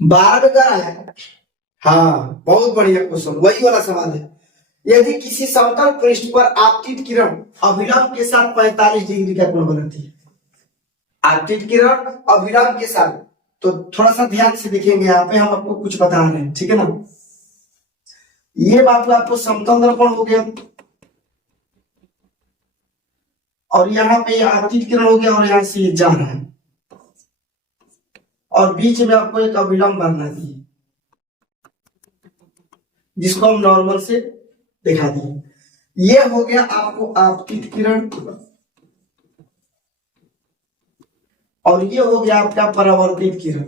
12 में कर आया। हाँ, बहुत बढ़िया क्वेश्चन, वही वाला सवाल है। यदि किसी समतल पृष्ठ पर आपतित किरण अभिलंब के साथ 45 डिग्री का कोण बनाती है, आपतित किरण अभिलंब के साथ, तो थोड़ा सा ध्यान से देखेंगे, यहाँ पे हम आपको कुछ बता रहे हैं, ठीक है ना। ये बात आपको समतल दर्पण हो गया, और यहाँ पे आपतित किरण हो गया, और यहाँ से ये जा रहा है, और बीच में आपको एक अभिलंब बनना चाहिए, जिसको हम नॉर्मल से दिखा दिए। ये हो गया आपको आपतित किरण, और ये हो गया आपका परावर्तित किरण।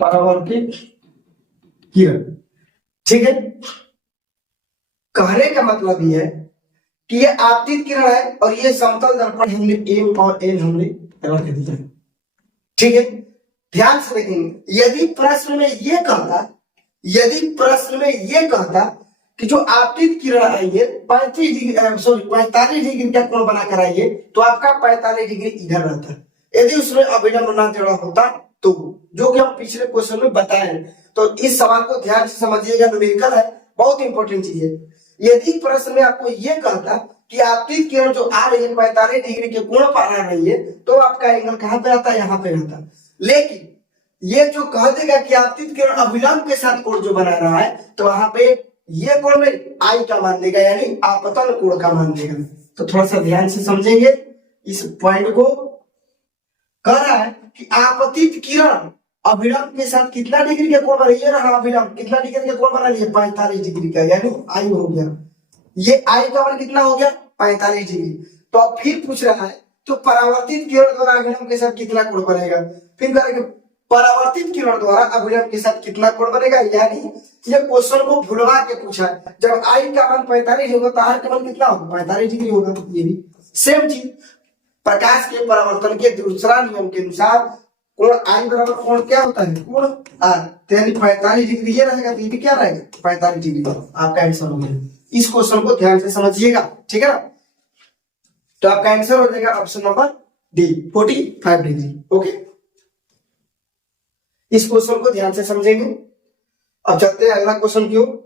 परावर्तित किरण, ठीक है। कहने का मतलब ये है कि ये आपतित किरण है, और ये समतल दर्पण हमने एम और एन हमने रख दिया, ठीक है। ध्यान से देखेंगे, यदि प्रश्न में ये कहता कि जो आपतित किरण आई है 45 डिग्री का कोण बनाकर आई है, तो आपका 45 डिग्री इधर रहता है। यदि उसमें अभिलंब ना टेढ़ा होता तो, जो कि हम पिछले क्वेश्चन में बताए। तो इस सवाल को ध्यान से समझिएगा, न्यूमेरिकल है, बहुत इंपॉर्टेंट चीज है। यदि प्रश्न में आपको ये कहता कि आपतित किरण जो आ रही है 45 डिग्री के कोण पर आ रही है, तो आपका एंगल कहां पे रहता है, यहाँ पे रहता। लेकिन ये जो कह देगा कि आपतित किरण अभिलंब के साथ कोण जो बना रहा है, तो वहां पे ये कोण में आई का मान देगा, यानी आपतन कोण का मान देगा। तो थोड़ा सा ध्यान से समझेंगे इस पॉइंट को। कह रहा है कि आपतित किरण अभिलंब के साथ कितना डिग्री का कोण बना रही है, अभिलंब कितना डिग्री का कोण बना रही है, 45 डिग्री का, यानी आई हो गया। ये आई का मान कितना हो गया, 45 डिग्री। तो अब फिर पूछ रहा है तो परावर्तित किरण द्वारा अभिलंब के साथ कितना कोण बनेगा। फिर करेंगे परावर्तित किरण द्वारा अभिलंब के साथ कितना कोण बनेगा, यानी ये क्वेश्चन को भुलवा के पूछा है। जब आई का मान 45 होगा तो आर का मान कितना होगा, 45 डिग्री होगा। ये भी सेम चीज, प्रकाश के परावर्तन के दूसरा नियम के अनुसार कोण आई बराबर कोण क्या होता है, कोण आर, यानी 45 डिग्री ये रहेगा, तो ये भी क्या रहेगा, 45 डिग्री। आपका आंसर हो गया। इस क्वेश्चन को ध्यान से समझिएगा, ठीक है ना। तो आपका आंसर हो जाएगा option number D, 45 degree. Okay, इस क्वेश्चन को ध्यान से समझेंगे। अब चलते हैं अगला क्वेश्चन की ओर।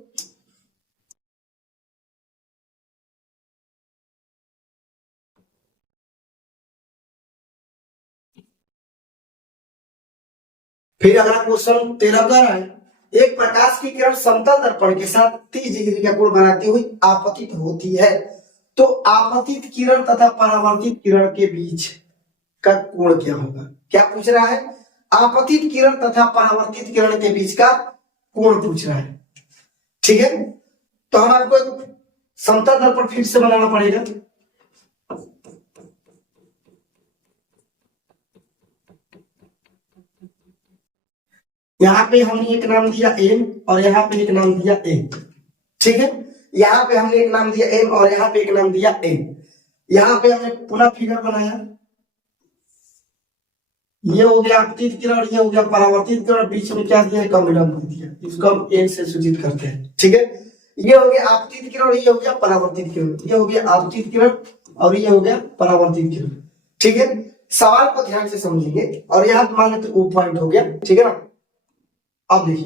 फिर अगला क्वेश्चन 13 का है, एक प्रकाश की किरण समतल दर्पण के साथ 30 डिग्री का कोण बनाती हुई आपतित होती है, तो आपतित किरण तथा परावर्तित किरण के बीच का कोण क्या होगा। क्या पूछ रहा है, आपतित किरण तथा परावर्तित किरण के बीच का कोण पूछ रहा है, ठीक है। तो हम आपको समतल दर्पण फिर से बनाना पड़ेगा। यहाँ पे हमने एक नाम दिया एम, और यहाँ पे एक नाम दिया एन, ठीक है। यहाँ पे हमने एक नाम दिया एम, और यहाँ पे एक नाम दिया एन। यहाँ पे हमने पुनः फिगर बनाया, ये हो गया आपतित किरण, ये हो गया परावर्तित किरण, बीच में क्या दिया, अभिलंब दिया, इसको हम एन से सूचित करते हैं, ठीक है। ये हो गया आपतित किरण, ये हो गया परावर्तित किरण, ये हो गया आपतित किरण, और ये हो गया परावर्तित किरण, ठीक है। सवाल को ध्यान से समझेंगे, और यहाँ मान लेते वो पॉइंट हो गया, ठीक है ना। अब देखिए,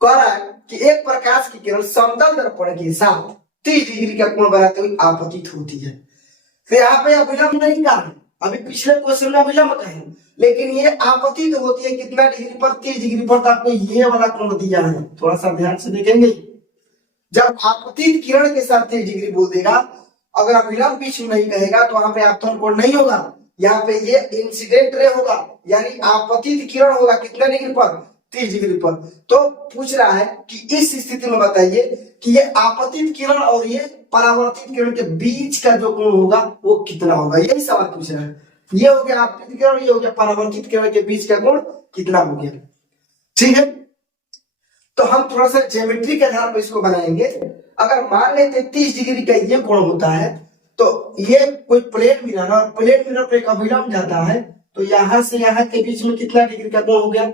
कह रहा है कि एक प्रकाश की किरण समतल दर्पण के साथ 30 डिग्री का कोण बनाते हुए आपतित होती है। तो यहाँ पे अभिलंब नहीं कहा है, अभी पिछले क्वेश्चन में अभिलंब का है, लेकिन ये आपतित होती है कितना डिग्री पर, 30 डिग्री पर। तो आपको ये वाला कोण दिया है, थोड़ा सा ध्यान से देखेंगे। जब आपतित किरण के साथ 30 डिग्री बोल देगा, अगर अभिलंब बीच में नहीं कहेगा, तो वहां पे आपतन कोण नहीं होगा, यहाँ पे ये इंसिडेंट रे होगा, यानी आपतित किरण होगा कितना डिग्री पर, 30 डिग्री पर। तो पूछ रहा है कि इस स्थिति में बताइए कि ये आपतित किरण और ये परावर्तित किरण के बीच का जो कोण होगा वो कितना होगा, यही सवाल पूछ रहा है। ये हो गया आपतित किरण, ये हो गया परावर्तित किरण के बीच का कोण कितना हो गया, ठीक है। तो हम थोड़ा सा ज्योमेट्री के आधार पर इसको बनाएंगे। अगर मान लेते 30 डिग्री का ये कोण होता है, तो ये कोई प्लेन मिरर है, और प्लेन मिरर पे एक अभिलंब जाता है, तो यहां से यहां के बीच में कितना डिग्री का कोण हो गया,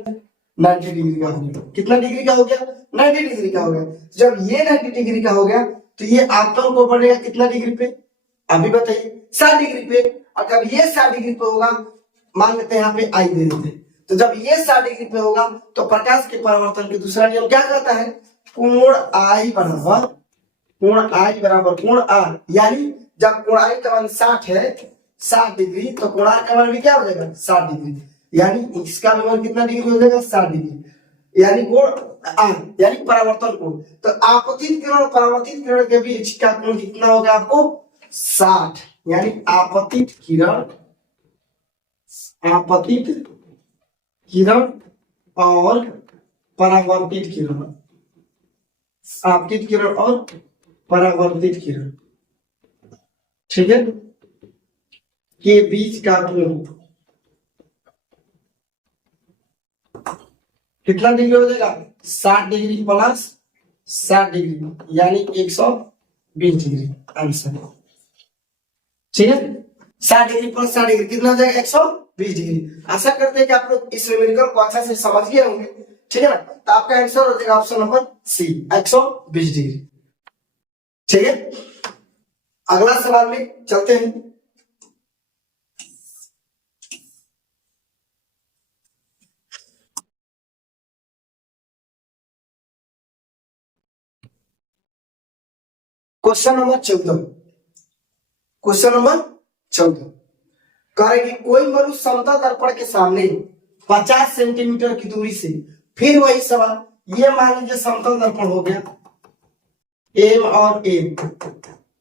90 डिग्री का हो गया। कितना डिग्री का हो गया, 90 डिग्री का हो गया। जब ये 90 डिग्री का हो गया, तो ये आपतन कोण बनेगा कितना डिग्री पे, अभी बताइए 60 डिग्री पे, और जब ये 60 डिग्री पे होगा, मान लेते हैं यहाँ पे आई दे देते हैं, तो जब ये 60 डिग्री पे होगा तो प्रकाश के परावर्तन के दूसरा नियम क्या कहता है, कोण आई बराबर कोण आर, यानी जब कोण आई का मान 60 है 60 डिग्री, तो कोण आर का मान भी क्या हो जाएगा 60 डिग्री, यानी इसका भी मान कितना डिग्री हो जाएगा 60 डिग्री, यानी कोण आर यानी परावर्तन कोण। तो आपतित किरण और परावर्तित किरण के बीच का कोण कितना होगा आपको 60, यानी आपतित किरण और परावर्तित किरण, आपतित किरण और परावर्तित किरण, ठीक है, के बीच का कोण कितना डिग्री हो जाएगा 60 डिग्री प्लस 60 डिग्री, यानी 120 डिग्री आंसर, ठीक है। 60 डिग्री प्लस 60 डिग्री कितना हो जाएगा 120 डिग्री। आशा करते हैं कि आप लोग इस न्यूमेरिकल को अच्छा से समझ गए होंगे, ठीक है ना। तो आपका आंसर हो जाएगा ऑप्शन नंबर सी 120 डिग्री, ठीक है। अगला सवाल में चलते हैं। क्वेश्चन नंबर 14 कह रहे कि कोई मनुष्य समतल दर्पण के सामने 50 सेंटीमीटर की दूरी से, फिर वही सवाल, ये मान लीजिए समतल दर्पण हो गया एम और एम,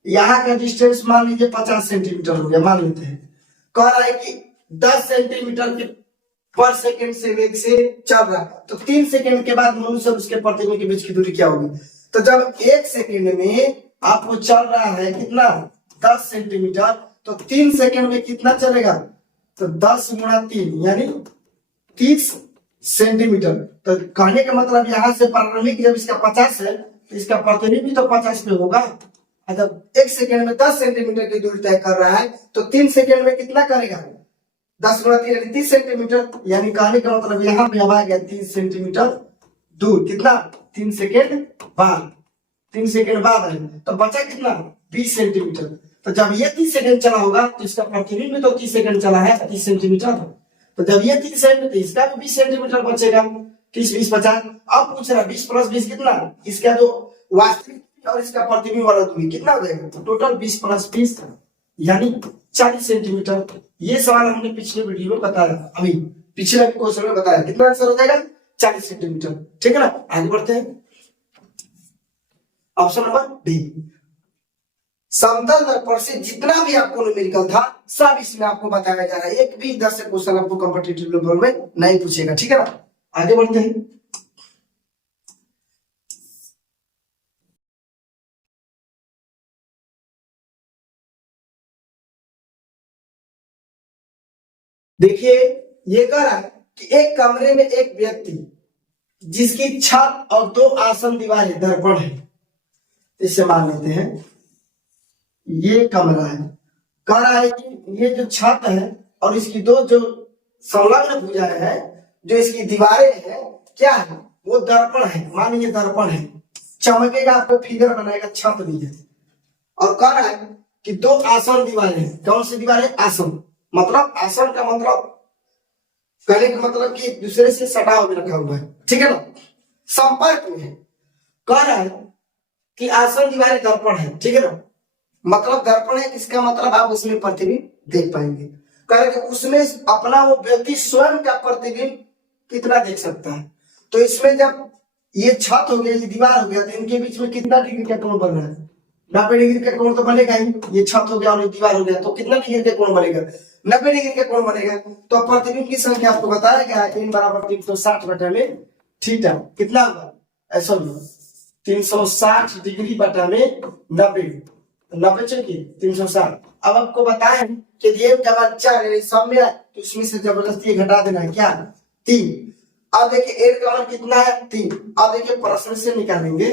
यहाँ का डिस्टेंस मान लीजिए 50 सेंटीमीटर हो गया, मान लेते हैं। कह रहा है कि 10 सेंटीमीटर के पर सेकंड से वेग से चल रहा, तो 3 सेकंड के बाद मनुष्य और उसके प्रतिबिंब के बीच की दूरी क्या होगी। तो जब 1 सेकंड में आपको चल रहा है कितना 10 सेंटीमीटर, तो 3 सेकंड में कितना चलेगा, तो 10 गुणा 3 यानी 30 सेंटीमीटर। तो कहने का मतलब यहाँ से प्रारंभिक जब इसका 50 है तो इसका प्रतिबिंब भी तो 50 पे होगा। जब 1 सेकंड में 10 सेंटीमीटर की दूरी तय कर रहा है तो 3 सेकंड में कितना करेगा 10 गुणा 3 यानी 30 सेंटीमीटर, यानी कहने का मतलब यहाँ पे अब आ गया 30 सेंटीमीटर दूर, कितना 3 सेकंड बाद, 3 सेकंड बाद है, तो बचा कितना 20 सेंटीमीटर। तो जब ये 30 सेकंड चला होगा तो इसका प्रतिबिंब भी तो 30 सेकंड चला है 30 सेंटीमीटर, तो जब ये 30 सेकंड तो इसका भी 20 सेंटीमीटर बचेगा, 30 20 50। अब पूछ रहा 20 प्लस 20 कितना, इसका जो वास्तविक और इसका प्रतिबिंब वाला दूरी कितना हो जाएगा, तो टोटल 20 प्लस 20 यानी 40 सेंटीमीटर। ये सवाल हमने पिछले वीडियो में बताया, अभी पिछले क्वेश्चन में बताया, कितना आंसर हो जाएगा 40 सेंटीमीटर, ठीक है ना। आगे बढ़ते हैं, ऑप्शन नंबर डी, समतल दर्पण से जितना भी आपको न्यूमेरिकल था सब इसमें आपको बताया जा रहा है, एक भी 10 से क्वेश्चन आपको कॉम्पिटिटिव लेवल में नहीं पूछेगा, ठीक है ना। आगे बढ़ते हैं, देखिए ये कह रहा है कि एक कमरे में एक व्यक्ति जिसकी छत और 2 आसन दीवारें दर्पण है, इसे मान लेते हैं ये कमरा है। कह रहा है कि ये जो छत है और इसकी 2 जो संलग्न भुजाएं हैं, जो इसकी दीवारें हैं क्या है, वो दर्पण है, मान लीजिए दर्पण है, चमकेगा, आपको फिगर बनाएगा, छत भी है। और कह रहा है कि 2 आसन दीवारें, कौन सी दीवारें, आसन, मतलब आसन का मतलब कहने का मतलब कि एक दूसरे से सटा हुआ रखा हुआ है, ठीक है ना, संपर्क में है। कह रहा है कि आसन दीवारें दर्पण है, ठीक है ना, मतलब दर्पण है, इसका मतलब आप उसमें प्रतिबिंब देख पाएंगे। कह रहे कि उसमें अपना वो व्यक्ति स्वयं का प्रतिबिंब कितना देख सकता है। तो इसमें जब ये छत हो गया, ये दीवार हो गया, तो इनके बीच में कितना डिग्री का कोण बन रहा है, 90 डिग्री का कोण तो बनेगा ही। ये छत हो गया और ये दीवार हो गया, तो कितना डिग्री का कोण बनेगा, 90 डिग्री का कोण बनेगा। तो प्रतिबिंब की संख्या आपको बताया गया है n बराबर 360 बटा में थीटा, कितना होगा ऐसा 360 डिग्री बटा में 90 चलिए 360। अब आपको बताया कि ये का मान 4 है, सब में तो इसमें से जबरदस्ती घटा देना है, क्या 3। अब देखिए एल का मान कितना है 3। अब देखिए प्रश्न से निकालेंगे,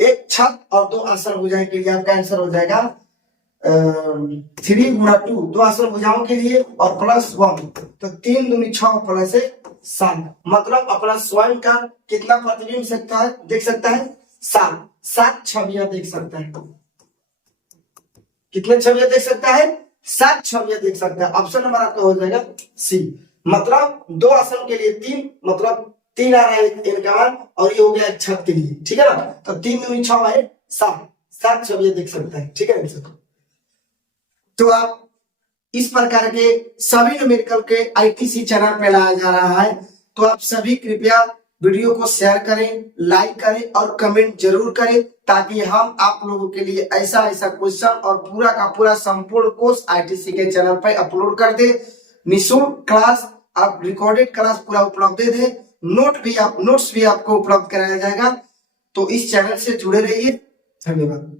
एक छत और 2 आसन भुजाएं के लिए आपका आंसर हो जाएगा 3 गुणा 2, 2 आसन भुजाओं के लिए और प्लस 1, तो 3 दूनी 6 प्लस 7, मतलब अपना स्वयं का कितना प्रतिबिंब सकता है, देख सकता है 7 छवियां देख सकता है, कितने छवियां देख सकता है? 7 छवियां देख सकता है। ऑप्शन नंबर आपका हो जाएगा सी। मतलब 2 आसन के लिए 3, मतलब 3 आ रहा है इनका मान, और ये हो गया एक छत के लिए, ठीक है ना। तो 3 दूनी 6 है 7 छवियां देख सकता है, ठीक है। तो आप इस प्रकार के सभी न्यूमेरिकल के आईटीसी चैनल पे लाया जा रहा है। तो आप सभी कृपया वीडियो को शेयर करें, लाइक करें और कमेंट जरूर करें, ताकि हम आप लोगों के लिए ऐसा ऐसा क्वेश्चन और पूरा का पूरा संपूर्ण कोर्स आईटीसी के चैनल पर अपलोड कर दे। निःशुल्क क्लास, आप रिकॉर्डेड क्लास पूरा उपलब्ध दे दे, नोट्स भी आपको उपलब्ध कराया जाएगा। तो इस चैनल से जुड़े रहिए। धन्यवाद।